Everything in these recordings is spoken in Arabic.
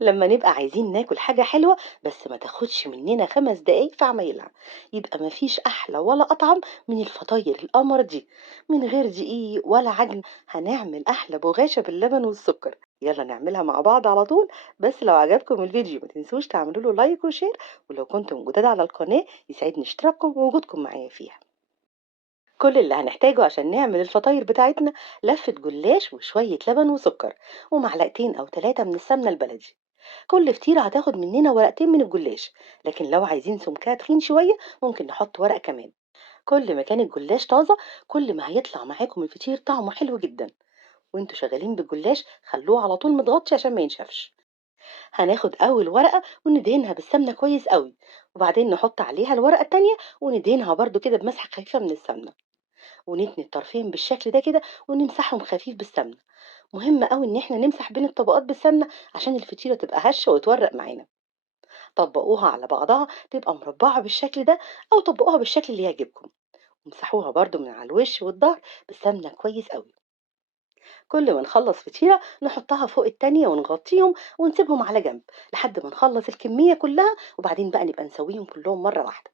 لما نبقى عايزين ناكل حاجة حلوة بس ما تاخدش مننا 5 دقايق في عمايلها، يبقى مفيش أحلى ولا أطعم من الفطاير القمر دي. من غير دقيق ولا عجن هنعمل أحلى بغاشة باللبن والسكر. يلا نعملها مع بعض على طول. بس لو عجبكم الفيديو ما تنسوش تعملوا له لايك وشير، ولو كنتم جداد على القناة يسعدني اشتراككم ووجودكم معايا فيها. كل اللي هنحتاجه عشان نعمل الفطاير بتاعتنا لفة جلاش وشوية لبن وسكر ومعلقتين أو 3 من السمنة البلدي. كل فطيرة هتاخد مننا ورقتين من الجلاش، لكن لو عايزين سمكها تخين شوية ممكن نحط ورقة كمان. كل ما كان الجلاش طازة كل ما هيطلع معاكم الفطير طعمه حلو جدا. وانتوا شغالين بالجلاش خلوه على طول متغطي عشان ما ينشفش. هناخد أول ورقة وندهنها بالسمنة كويس قوي، وبعدين نحط عليها الورقة التانية وندهنها برضو كده بمسحة خفيفة من السمنة، ونتني الطرفين بالشكل ده كده ونمسحهم خفيف بالسمنة. مهم قوي ان احنا نمسح بين الطبقات بالسمنة عشان الفطيرة تبقى هشة وتورق معانا. طبقوها على بعضها تبقى مربعة بالشكل ده، أو طبقوها بالشكل اللي يعجبكم. ومسحوها برضو من على الوش والظهر بالسمنة كويس قوي. كل ما نخلص فطيرة نحطها فوق التانية ونغطيهم ونسيبهم على جنب لحد ما نخلص الكمية كلها، وبعدين بقى نبقى نسويهم كلهم مرة واحدة.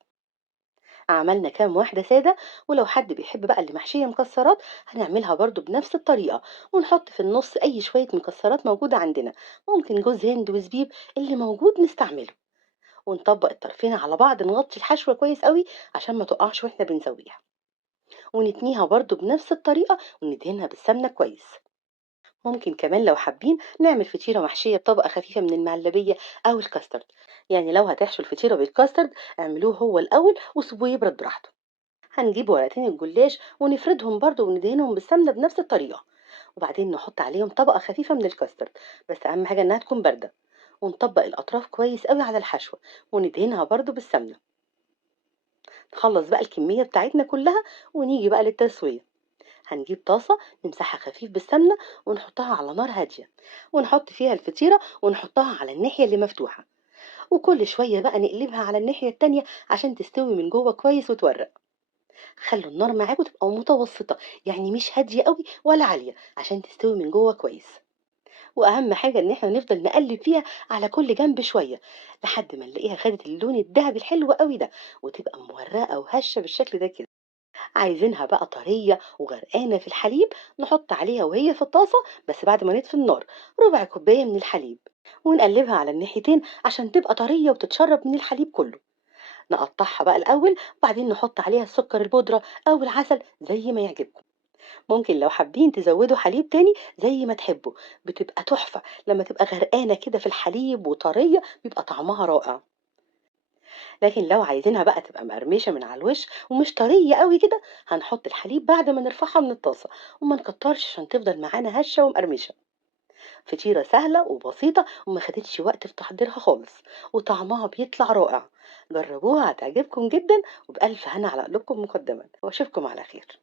عملنا كام واحدة سادة، ولو حد بيحب بقى اللي محشية مكسرات هنعملها برضو بنفس الطريقة، ونحط في النص أي شوية مكسرات موجودة عندنا، ممكن جوز هند وزبيب اللي موجود نستعمله. ونطبق الطرفين على بعض نغطي الحشوة كويس قوي عشان ما تقعش واحنا بنسويها، ونتنيها برضو بنفس الطريقة وندهنها بالسمنة كويس. ممكن كمان لو حابين نعمل فطيرة محشية بطبقة خفيفة من المهلبية أو الكاسترد. يعني لو هتحشوا الفطيرة بالكاسترد اعملوه هو الأول وسيبوه يبرد براحته. هنجيب ورقتين الجلاش ونفردهم برضو وندهنهم بالسمنة بنفس الطريقة، وبعدين نحط عليهم طبقة خفيفة من الكاسترد، بس أهم حاجة إنها تكون باردة. ونطبق الأطراف كويس قوي على الحشوة وندهنها برضو بالسمنة. نخلص بقى الكمية بتاعتنا كلها ونيجي بقى للتسوية. هنجيب طاسة نمسحها خفيف بالسمنة ونحطها على نار هادية، ونحط فيها الفطيرة ونحطها على الناحية اللي مفتوحة، وكل شوية بقى نقلبها على الناحية التانية عشان تستوي من جوه كويس وتورق. خلوا النار معاكم تبقى متوسطة، يعني مش هادية قوي ولا عالية، عشان تستوي من جوه كويس. واهم حاجة ان احنا نفضل نقلب فيها على كل جنب شوية لحد ما نلاقيها خدت اللون الذهبي الحلو قوي ده، وتبقى مورقة وهشة بالشكل ده كده. عايزينها بقى طرية وغرقانة في الحليب، نحط عليها وهي في الطاسة بس بعد ما نطفي النار ربع كوباية من الحليب، ونقلبها على الناحيتين عشان تبقى طرية وتتشرب من الحليب كله. نقطعها بقى الأول وبعدين نحط عليها السكر البودرة أو العسل زي ما يعجبكم. ممكن لو حابين تزودوا حليب تاني زي ما تحبوا، بتبقى تحفة. لما تبقى غرقانة كده في الحليب وطرية بيبقى طعمها رائع. لكن لو عايزينها بقى تبقى مقرمشة من على الوش ومش طرية قوي كده هنحط الحليب بعد ما نرفعها من الطاسة، وما نكترش عشان تفضل معانا هشة ومقرمشة. فطيرة سهلة وبسيطة وما خدتش وقت في تحضيرها خالص، وطعمها بيطلع رائع. جربوها هتعجبكم جدا، وبألف هنا على قلوبكم مقدما، واشوفكم على خير.